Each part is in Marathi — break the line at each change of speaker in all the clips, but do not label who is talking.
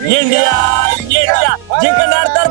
इंडिया इंडिया जिंकणार तर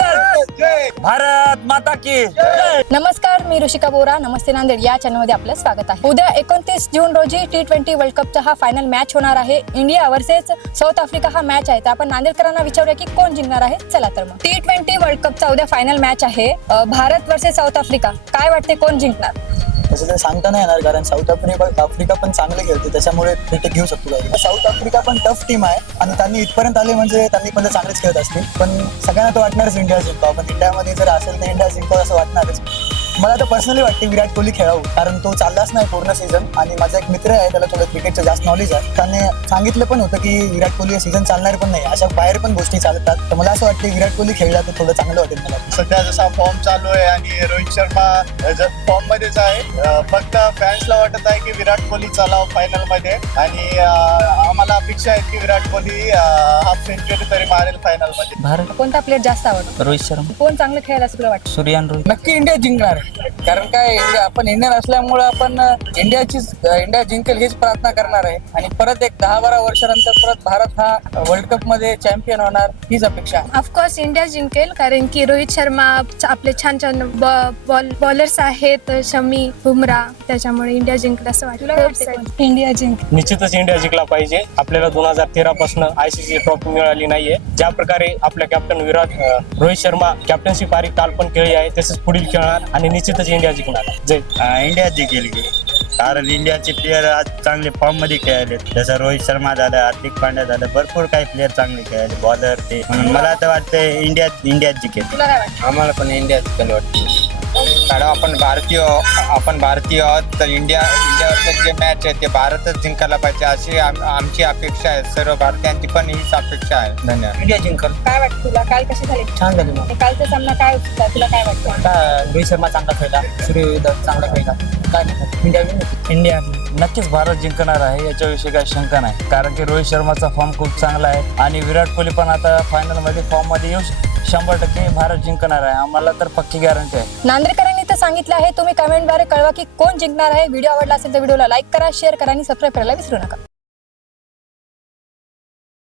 भारतच. भारत माता की जय.
नमस्कार, मी ऋषिका बोरा. नमस्ते नांदेड या चॅनलमध्ये आपलं स्वागत आहे. उद्या 29 जून रोजी T20 वर्ल्ड कपचा हा फायनल मॅच होणार आहे. इंडिया वर्सेस साऊथ आफ्रिका हा मॅच आहे. तर आपण नांदेडकरांना विचारूया की कोण जिंकणार आहे. चला तर मग T20 वर्ल्ड कपचा उद्या फायनल मॅच आहे. Bharat versus South Africa. काय वाटते कोण जिंकणार?
तसं ते सांगता नाही येणार, कारण साऊथ आफ्रिका पण चांगले खेळते, त्याच्यामुळे क्रिकेट घेऊ शकतो काही. साऊथ आफ्रिका पण टफ टीम आहे आणि त्यांनी इथपर्यंत आले म्हणजे त्यांनी पण चांगलेच खेळत असतील. पण सगळ्यांना तर वाटणारच इंडिया जिंकावं, पण इंडियामध्ये जर असेल तर इंडिया जिंकावं असं वाटणारच. मला तर पर्सनली वाटते विराट कोहली खेळावं, कारण तो चाललाच नाही पूर्ण सीझन. आणि माझा एक मित्र आहे, त्याला थोडं क्रिकेटचं जास्त नॉलेज आहे. त्याने सांगितलं पण होतं की विराट कोहली सीझन चालणार पण नाही, अशा बाहेर पण गोष्टी चालतात. तर मला असं वाटतं विराट कोहली खेळला तर थोडं चांगलं वाटेल मला.
सध्या जसा फॉर्म चालू आहे आणि रोहित शर्मा फॉर्म मध्येच आहे. फक्त फॅन्सला वाटत आहे की विराट कोहली चालावं फायनल मध्ये, आणि आम्हाला अपेक्षा आहे की विराट कोहली हाफ सेंचुरी तरी मारेल फायनल मध्ये.
भारत
कोणता प्लेअर जास्त आवडतो?
रोहित शर्मा,
कोण चांगलं खेळायला असं तुला वाटतं?
सूर्यान रोहित.
नक्की इंडिया जिंकणार, कारण काय आपण इंडियन असल्यामुळे आपण इंडिया जिंकेल हीच प्रार्थना करणार आहे. आणि परत एक 10-12 वर्षानंतर परत भारत हा वर्ल्ड कप मध्ये चॅम्पियन होणार हीच अपेक्षा आहे.
ऑफकोर्स इंडिया जिंकेल, कारण की रोहित शर्मा आपले छान छान बॉलर्स आहेत, शमी, बुमरा, त्याच्यामुळे इंडिया जिंकल असं
तुला काय वाटते
वाटतं.
कोण? इंडिया जिंक.
निश्चितच इंडिया जिंकला पाहिजे. आपल्याला 2013 पासून ICC ट्रॉफी मिळाली नाहीये. ज्या प्रकारे आपल्या कॅप्टन रोहित शर्मा कॅप्टन्सी पारी काल पण खेळली आहे, तसेच पुढील खेळणार आणि निश्चितच इंडिया जिंकणार. जय.
इंडिया जिंकेल की, कारण इंडियाचे प्लेयर आज चांगले फॉर्म मध्ये खेळाले. जसं रोहित शर्मा झालं, हार्दिक पांड्या झालं, भरपूर काही प्लेयर चांगले खेळाले, बॉलर ते. म्हणून मला तर वाटतं इंडिया जिंकेल.
तुला काय वाटतं?
आम्हाला पण इंडिया जिंकेल वाटते, कारण आपण भारतीय आहोत. तर इंडियावरचं जे मॅच आहे ते भारतच जिंकायला पाहिजे अशी आमची अपेक्षा आहे. सर्व भारतीयांची पण हीच अपेक्षा आहे. धन्यवाद.
इंडिया जिंकल.
काय वाटतं तुला? काल कशी झाली?
छान झाली मग.
कालचा सामना काय होता? तुला काय वाटतं?
रोहित शर्मा चांगला खेळला, सूर्यकुमार चांगला खेळला. काय इंडिया
इंडिया नक्कीच भारत जिंकणार आहे, याच्याविषयी काही शंका नाही. कारण की रोहित शर्माचा फॉर्म खूप चांगला आहे आणि विराट कोहली पण आता फायनल मध्ये फॉर्म मध्ये येऊ 100% भारत जिंकणार आहे. आम्हाला तर पक्की गॅरंटी आहे.
नांदेडकरांनी तर सांगितलं आहे. तुम्ही कमेंटद्वारे कळवा की कोण जिंकणार आहे. व्हिडिओ आवडला असेल तर व्हिडिओला लाईक करा, शेअर करा आणि सबस्क्राईब करायला विसरू नका.